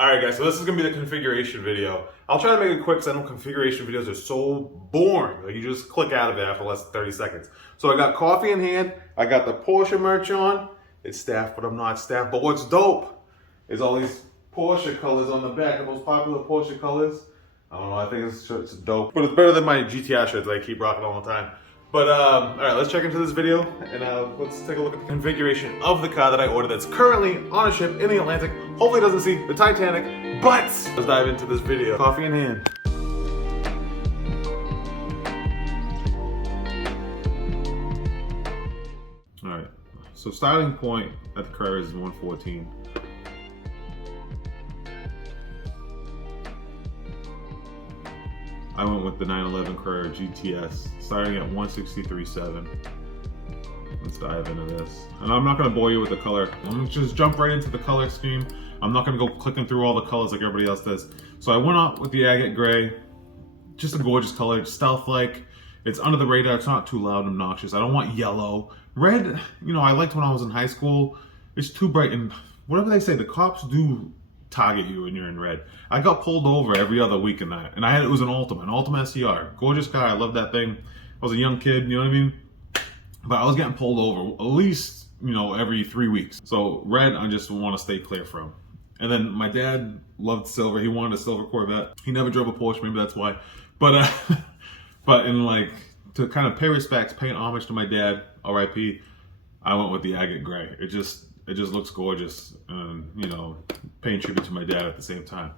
Alright guys, so this is going to be the configuration video. I'll try to make it quick because I know configuration videos are so boring. Like you just click out of it after less than 30 seconds. So I got coffee in hand, I got the Porsche merch on. It's staff, but I'm not staff. But what's dope is all these Porsche colors on the back, the most popular Porsche colors. I don't know, I think it's dope. But it's better than my GTI shirts that I keep rocking all the time. But alright, let's check into this video and let's take a look at the configuration of the car that I ordered that's currently on a ship in the Atlantic. Hopefully it doesn't see the Titanic, but let's dive into this video. Coffee in hand. Alright, so starting point at the car is 114. I went with the 911 Carrera GTS, starting at 163.7. Let's dive into this. And I'm not gonna bore you with the color. I'm gonna just jump right into the color scheme. I'm not gonna go clicking through all the colors like everybody else does. So I went out with the agate gray. Just a gorgeous color, stealth-like. It's under the radar, it's not too loud and obnoxious. I don't want yellow. Red, you know, I liked when I was in high school. It's too bright, and whatever they say, the cops do target you when you're in red. I got pulled over every other week in that, and it was an Altima SCR. Gorgeous car, I love that thing. I was a young kid, you know what I mean? But I was getting pulled over at least, you know, every 3 weeks. So red, I just want to stay clear from. And then my dad loved silver. He wanted a silver Corvette. He never drove a Porsche, maybe that's why. But but in like, to kind of pay respects, paying homage to my dad, RIP, I went with the agate gray. It just looks gorgeous, and you know, paying tribute to my dad at the same time.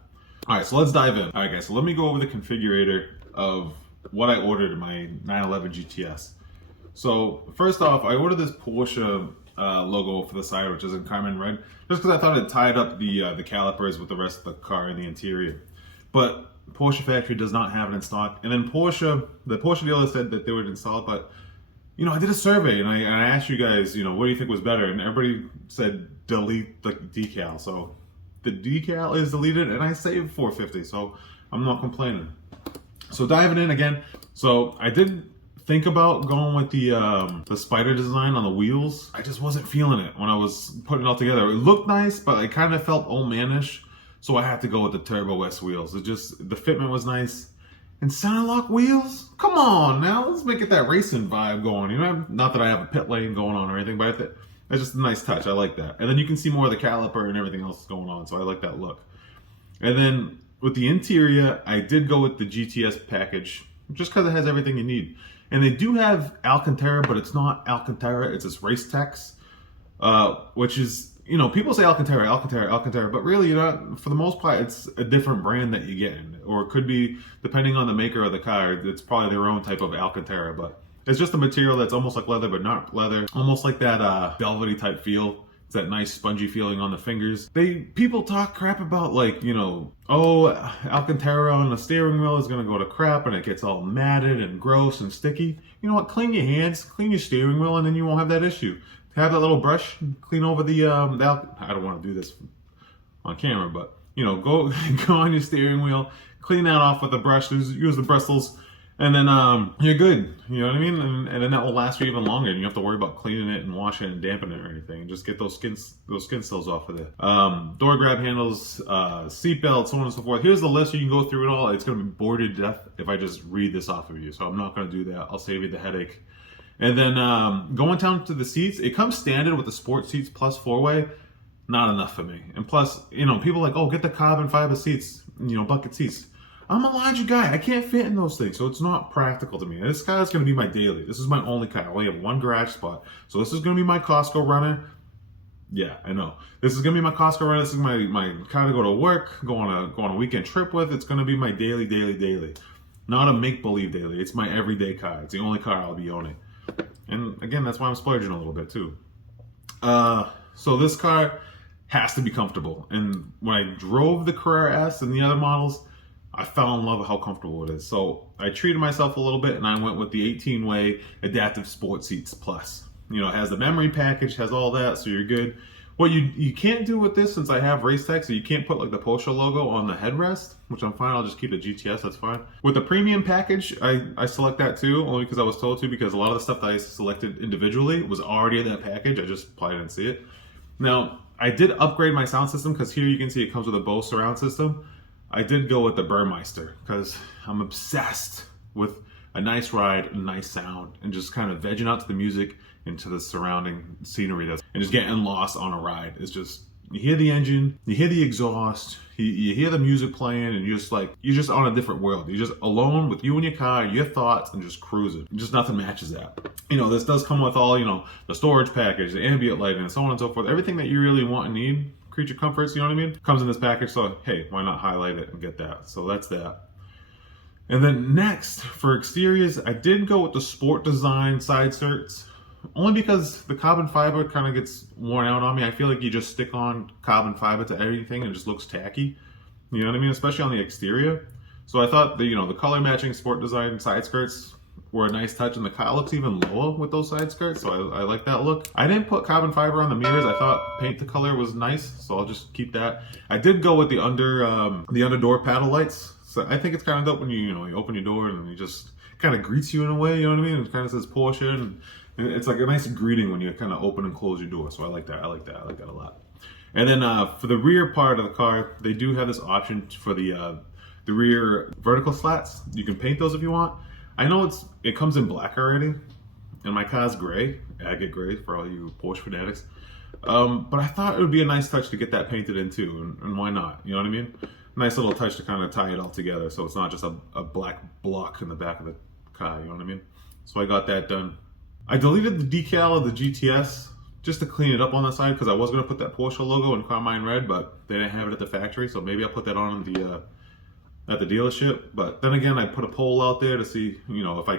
All right, so let's dive in. All right, guys, so let me go over the configurator of what I ordered in my 911 GTS. So first off, I ordered this Porsche logo for the side, which is in Carmine red, just because I thought it tied up the calipers with the rest of the car in the interior. But Porsche factory does not have it in stock, and then the Porsche dealer said that they would install it, but you know, I did a survey and I asked you guys, you know, what do you think was better? And everybody said delete the decal. So the decal is deleted and I saved $450, so I'm not complaining. So diving in again. So I did think about going with the spider design on the wheels. I just wasn't feeling it when I was putting it all together. It looked nice, but it kind of felt old manish. So I had to go with the Turbo S wheels. The fitment was nice. And center lock wheels? Come on now, let's make it that racing vibe going. You know, not that I have a pit lane going on or anything, but it's just a nice touch. I like that. And then you can see more of the caliper and everything else going on, so I like that look. And then with the interior, I did go with the GTS package, just because it has everything you need. And they do have Alcantara, but it's not Alcantara, it's this Race Tex, which is, you know, people say Alcantara, but really, you know, for the most part, it's a different brand that you get in. Or it could be, depending on the maker of the car, it's probably their own type of Alcantara, but it's just a material that's almost like leather, but not leather. Almost like that velvety type feel. It's that nice spongy feeling on the fingers. People talk crap about, like, you know, oh, Alcantara on the steering wheel is gonna go to crap and it gets all matted and gross and sticky. You know what, clean your hands, clean your steering wheel, and then you won't have that issue. Have that little brush, clean over I don't want to do this on camera, but you know, go on your steering wheel, clean that off with a brush, use the bristles, and then you're good. You know what I mean? And then that will last you even longer. And you don't have to worry about cleaning it and washing it and dampening it or anything. Just get those skin cells off of it. Door grab handles, seat belts, so on and so forth. Here's the list. You can go through it all. It's going to be bored to death if I just read this off of you. So I'm not going to do that. I'll save you the headache. And then going down to the seats, it comes standard with the sport seats plus 4-way. Not enough for me. And plus, you know, people are like, oh, get the carbon fiber seats, you know, bucket seats. I'm a larger guy. I can't fit in those things, so it's not practical to me. This car is going to be my daily. This is my only car. I only have one garage spot. So this is going to be my Costco runner. Yeah, I know. This is going to be my Costco runner. This is my car to go to work, go on a weekend trip with. It's going to be my daily. Not a make-believe daily. It's my everyday car. It's the only car I'll be owning. And again, that's why I'm splurging a little bit too. So this car has to be comfortable. And when I drove the Carrera S and the other models, I fell in love with how comfortable it is. So I treated myself a little bit and I went with the 18-way adaptive sport seats plus. You know, it has the memory package, has all that, so you're good. What you can't do with this, since I have Race Tech, so you can't put like the Porsche logo on the headrest, which I'm fine, I'll just keep the GTS, that's fine. With the premium package, I select that too, only because I was told to, because a lot of the stuff that I selected individually was already in that package, I just probably didn't see it. Now, I did upgrade my sound system because here you can see it comes with a Bose surround system. I did go with the Burmeister because I'm obsessed with a nice ride, a nice sound, and just kind of vegging out to the music and to the surrounding scenery and just getting lost on a ride. It's just, you hear the engine, you hear the exhaust, you hear the music playing, and you're just on a different world. You're just alone with you and your car, your thoughts, and just cruising. Just nothing matches that. You know, this does come with all, you know, the storage package, the ambient lighting, and so on and so forth. Everything that you really want and need, creature comforts, you know what I mean, comes in this package. So hey, why not highlight it and get that? So that's that. And then next, for exteriors, I did go with the Sport Design side skirts. Only because the carbon fiber kind of gets worn out on me. I feel like you just stick on carbon fiber to everything and it just looks tacky. You know what I mean? Especially on the exterior. So I thought the, you know, the color matching Sport Design side skirts were a nice touch, and the car looks even lower with those side skirts. So I like that look. I didn't put carbon fiber on the mirrors. I thought paint the color was nice, so I'll just keep that. I did go with the under door paddle lights. So I think it's kind of dope when you open your door and it just kind of greets you in a way. You know what I mean? It kind of says Porsche, and it's like a nice greeting when you kind of open and close your door. So I like that. I like that a lot. And then for the rear part of the car, they do have this option for the rear vertical slats. You can paint those if you want. I know it comes in black already, and my car's gray, agate gray for all you Porsche fanatics. But I thought it would be a nice touch to get that painted in too, and why not? You know what I mean? Nice little touch to kind of tie it all together, so it's not just a black block in the back of the car. You know what I mean? So I got that done. I deleted the decal of the GTS just to clean it up on the side because I was going to put that Porsche logo in Carmine Red, but they didn't have it at the factory, so maybe I'll put that on at the dealership. But then again, I put a poll out there to see, you know, if I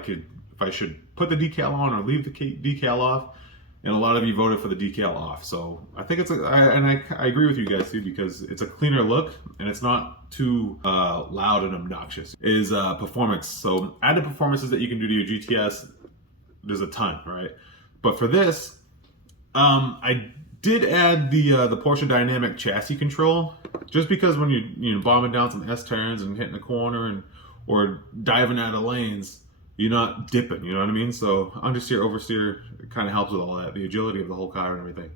should put the decal on or leave the decal off, and a lot of you voted for the decal off. So I think I agree with you guys too, because it's a cleaner look and it's not too loud and obnoxious. Is performance. So added performances that you can do to your GTS, there's a ton, right? But for this, I did add the Porsche Dynamic Chassis Control, just because when you're bombing down some S turns and hitting a corner or diving out of lanes, you're not dipping, you know what I mean? So understeer, oversteer, it kind of helps with all that, the agility of the whole car and everything.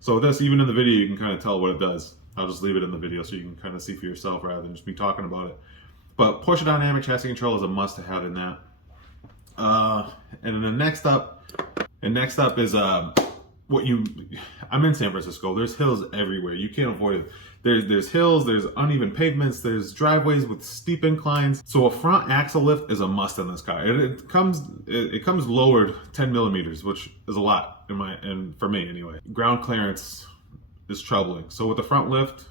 So this, even in the video, you can kind of tell what it does. I'll just leave it in the video so you can kind of see for yourself rather than just me talking about it. But Porsche Dynamic Chassis Control is a must-have in that. And then the next up is I'm in San Francisco. There's hills everywhere. You can't avoid it. There's hills, there's uneven pavements, there's driveways with steep inclines. So a front axle lift is a must in this car. It comes lowered 10 millimeters, which is a lot and for me anyway. Ground clearance is troubling. So with the front lift,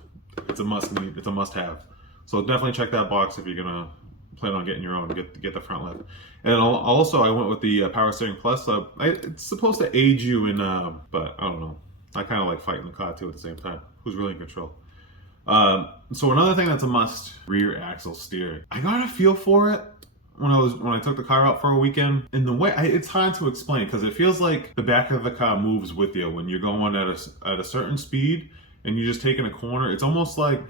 it's a must have. So definitely check that box if you're gonna plan on getting your own. Get the front lift. And also I went with the Power Steering Plus. It's supposed to aid you in, but I don't know. I kind of like fighting the car too at the same time. Who's really in control? So another thing that's a must: rear axle steering. I got a feel for it when I took the car out for a weekend. In the way, it's hard to explain because it feels like the back of the car moves with you when you're going at a certain speed and you're just taking a corner. It's almost like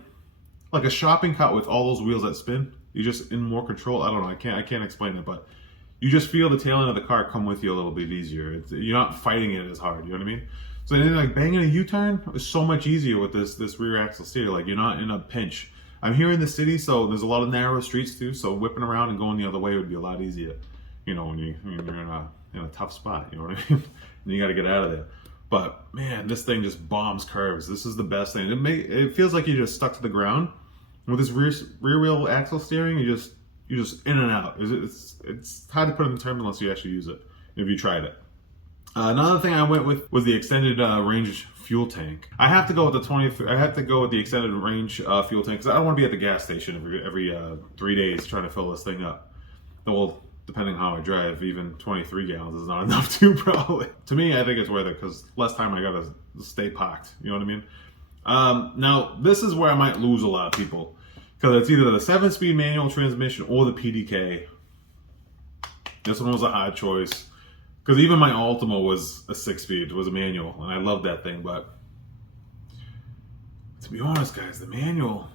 a shopping cart with all those wheels that spin. You're just in more control. I don't know. I can't explain it, but you just feel the tail end of the car come with you a little bit easier. You're not fighting it as hard. You know what I mean? So then, like, banging a U-turn is so much easier with this rear axle steer. Like, you're not in a pinch. I'm here in the city, so there's a lot of narrow streets too. So whipping around and going the other way would be a lot easier. You know, when you're in a tough spot. You know what I mean? And you got to get out of there. But man, this thing just bombs curves. This is the best thing. It feels like you're just stuck to the ground. With this rear wheel axle steering, you're just in and out. It's hard to put in the terms unless you actually use it. If you tried it. Another thing I went with was the extended range fuel tank. I have to go with the extended range fuel tank because I don't want to be at the gas station every 3 days trying to fill this thing up. Well, depending on how I drive, even 23 gallons is not enough too, probably. To me, I think it's worth it because less time I gotta stay parked. You know what I mean? Now, this is where I might lose a lot of people because it's either the 7-speed manual transmission or the PDK. This one was a hard choice because even my Altima was a 6-speed, it was a manual, and I love that thing. But to be honest, guys, the manual,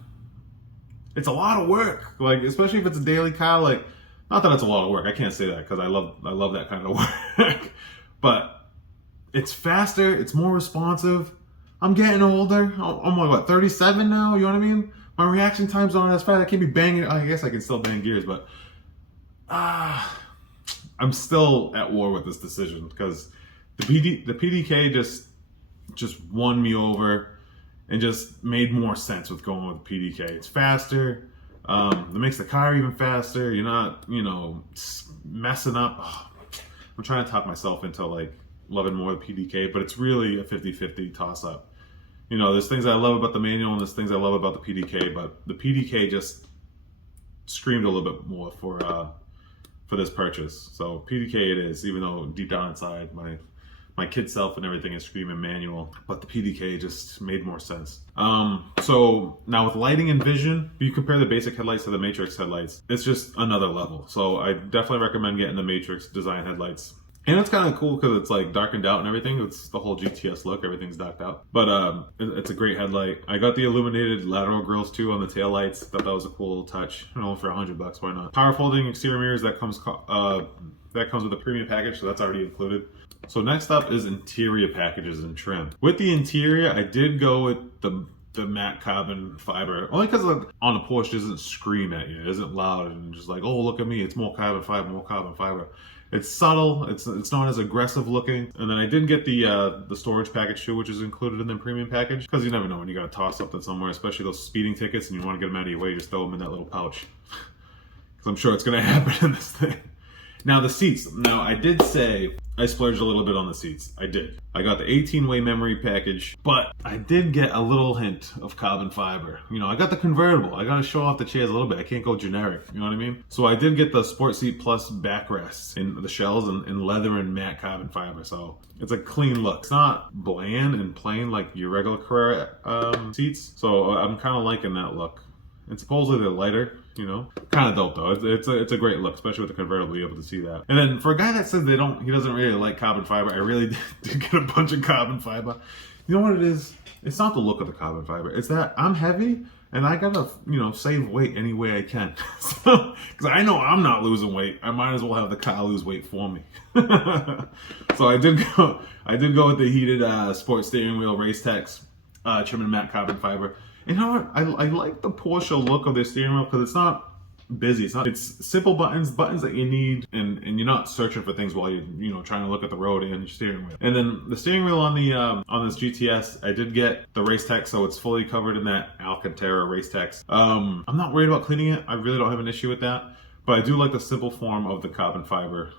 it's a lot of work. Like, especially if it's a daily car. Like, not that it's a lot of work. I can't say that because I love that kind of work. But it's faster. It's more responsive. I'm getting older. I'm like, what, 37 now? You know what I mean? My reaction times aren't as fast. I can't be banging. I guess I can still bang gears, but I'm still at war with this decision because the PDK just won me over and just made more sense with going with the PDK. It's faster. It makes the car even faster. You're not, messing up. I'm trying to talk myself into like loving more the PDK, but it's really a 50-50 toss up. There's things I love about the manual and there's things I love about the PDK, but the PDK just screamed a little bit more for this purchase. So PDK it is, even though deep down inside my kid self and everything is screaming manual, but the PDK just made more sense. So now with lighting and vision, if you compare the basic headlights to the Matrix headlights, it's just another level. So I definitely recommend getting the Matrix design headlights. And it's kind of cool because it's like darkened out and everything. It's the whole GTS look. Everything's darked out. But it's a great headlight. I got the illuminated lateral grills too on the taillights. Thought that was a cool little touch. For $100, why not? Power folding exterior mirrors, that comes with a premium package, so that's already included. So next up is interior packages and trim. With the interior, I did go with the matte carbon fiber, only because on the Porsche it doesn't scream at you. It isn't loud and just like, oh, look at me, it's more carbon fiber, more carbon fiber. It's subtle, it's not as aggressive looking. And then I did get the storage package too, which is included in the premium package, because you never know when you gotta toss something somewhere, especially those speeding tickets, and you want to get them out of your way, just throw them in that little pouch. Because I'm sure it's gonna happen in this thing. Now the seats. Now I did say I splurged a little bit on the seats. I did. I got the 18-way memory package, but I did get a little hint of carbon fiber. I got the convertible. I gotta show off the chairs a little bit. I can't go generic, you know what I mean? So I did get the Sport Seat Plus backrests in the shells in leather and matte carbon fiber. So it's a clean look. It's not bland and plain like your regular Carrera seats. So I'm kind of liking that look. And supposedly they're lighter, kind of dope though. It's a great look, especially with the convertible, you're able to see that. And then for a guy that says he doesn't really like carbon fiber, I really did get a bunch of carbon fiber. You know what it is? It's not the look of the carbon fiber. It's that I'm heavy and I gotta, save weight any way I can. So, because I know I'm not losing weight, I might as well have the car lose weight for me. So I did go with the heated sport steering wheel race text trim and matte carbon fiber. You know what? I like the Porsche look of their steering wheel because it's not busy. It's simple buttons that you need, and you're not searching for things while you're trying to look at the road and your steering wheel. And then the steering wheel on this GTS, I did get the race text, so it's fully covered in that Alcantara race text. I'm not worried about cleaning it. I really don't have an issue with that. But I do like the simple form of the carbon fiber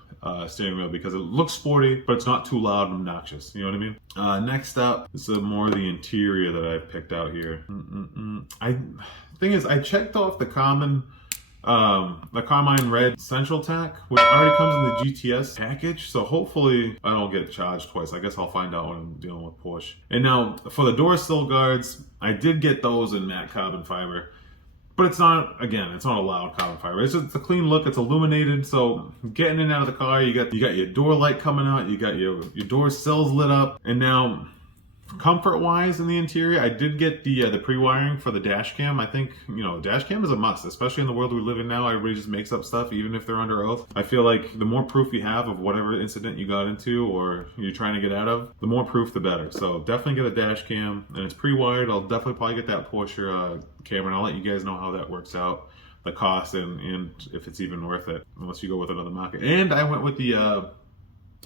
steering wheel because it looks sporty, but it's not too loud and obnoxious. You know what I mean? Next up is more of the interior that I've picked out here. Thing is, I checked off the Carmine Red Central Tack, which already comes in the GTS package. So hopefully I don't get charged twice. I guess I'll find out when I'm dealing with Porsche. And now for the door sill guards, I did get those in matte carbon fiber. But it's not a loud carbon fiber. It's a clean look. It's illuminated, so getting in and out of the car, you got your door light coming out, you got your door sills lit up, and now comfort-wise in the interior, I did get the pre-wiring for the dash cam. I think dash cam is a must, especially in the world we live in now. Everybody just makes up stuff, even if they're under oath. I feel like the more proof you have of whatever incident you got into or you're trying to get out of, the more proof, the better. So definitely get a dash cam, and it's pre-wired. I'll definitely probably get that Porsche camera, and I'll let you guys know how that works out, the cost, and if it's even worth it, unless you go with another market. And I went with the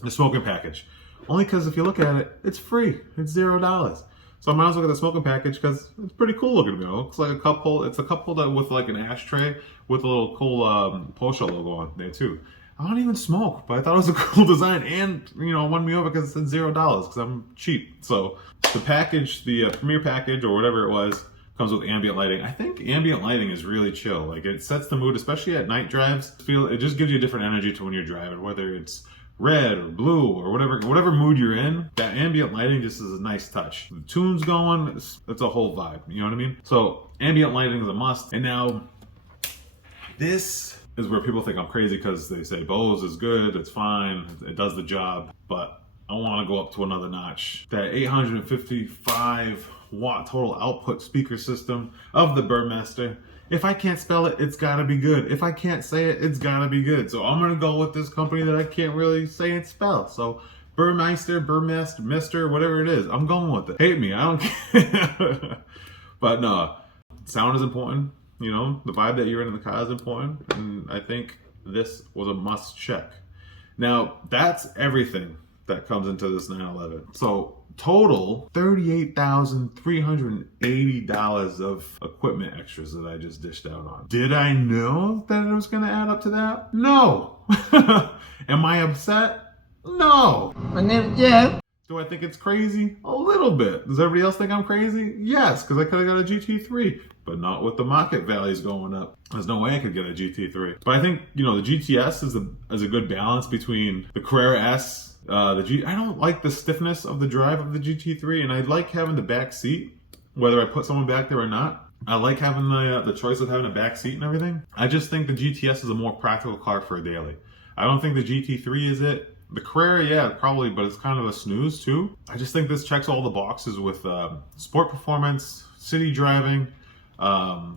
smoking package. Only because if you look at it, it's free. It's $0. So I might as well get the smoking package because it's pretty cool looking to me. It looks like a cup holder. It's a cup holder with like an ashtray with a little cool Porsche logo on there too. I don't even smoke, but I thought it was a cool design, and it won me over because it said $0 because I'm cheap. So the package, the premier package or whatever it was, comes with ambient lighting. I think ambient lighting is really chill. Like it sets the mood, especially at night drives. It just gives you a different energy to when you're driving, whether it's red or blue or whatever mood you're in. That ambient lighting just is a nice touch. The tune's going, it's a whole vibe, you know what I mean? So ambient lighting is a must. And now this is where people think I'm crazy because they say Bose is good, it's fine, it does the job, but I want to go up to another notch. That 855 watt total output speaker system of the Burmester. If I can't spell it, it's gotta be good. If I can't say it, it's gotta be good. So I'm gonna go with this company that I can't really say and spell. So Burmeister, Mister, whatever it is. I'm going with it. Hate me, I don't care. But no, sound is important. You know, the vibe that you're in the car is important. And I think this was a must check. Now, that's everything that comes into this 911. So total $38,380 of equipment extras that I just dished out on. Did I know that it was going to add up to that? No. Am I upset? No. My name is Jeff. Do I think it's crazy? A little bit. Does everybody else think I'm crazy? Yes, because I could have got a GT3, but not with the market values going up. There's no way I could get a GT3. But I think, you know, the GTS is a good balance between the Carrera S, I don't like the stiffness of the drive of the GT3, and I like having the back seat, whether I put someone back there or not. I like having the choice of having a back seat and everything. I just think the GTS is a more practical car for a daily. I don't think the GT3 is it. The Carrera, yeah, probably, but it's kind of a snooze too. I just think this checks all the boxes with sport performance, city driving,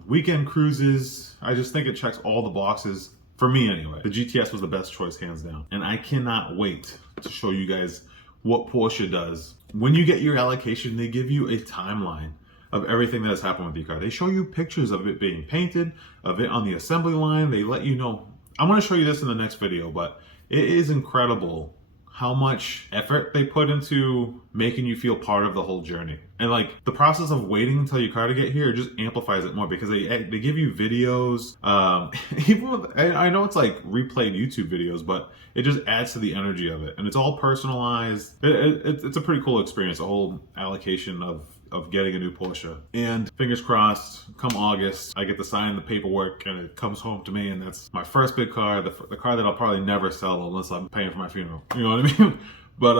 weekend cruises. I just think it checks all the boxes, for me anyway. The GTS was the best choice, hands down. And I cannot wait to show you guys what Porsche does. When you get your allocation, they give you a timeline of everything that has happened with your car. They show you pictures of it being painted, of it on the assembly line. They let you know. I'm going to show you this in the next video, but it is incredible how much effort they put into making you feel part of the whole journey. And like the process of waiting until your car to get here just amplifies it more because they give you videos. Even with, I know it's like replayed YouTube videos, but it just adds to the energy of it. And it's all personalized. It's a pretty cool experience, the whole allocation of getting a new Porsche. And fingers crossed, come August, I get to sign the paperwork and it comes home to me, and that's my first big car, the car that I'll probably never sell unless I'm paying for my funeral. You know what I mean? But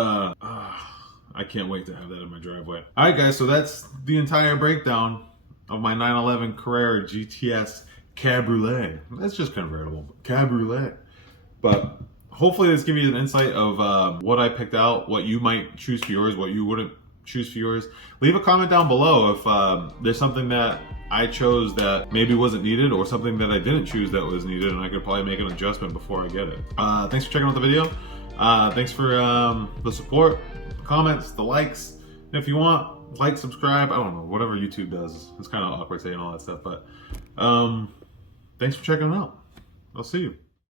I can't wait to have that in my driveway. All right, guys, so that's the entire breakdown of my 911 Carrera GTS Cabriolet. That's just convertible, Cabriolet. But hopefully this gives you an insight of what I picked out, what you might choose for yours, what you wouldn't choose for yours. Leave a comment down below if there's something that I chose that maybe wasn't needed, or something that I didn't choose that was needed, and I could probably make an adjustment before I get it. Thanks for checking out the video. Thanks for the support, the comments, the likes. And if you want, like, subscribe, I don't know, whatever YouTube does. It's kind of awkward saying all that stuff, but thanks for checking it out. I'll see you.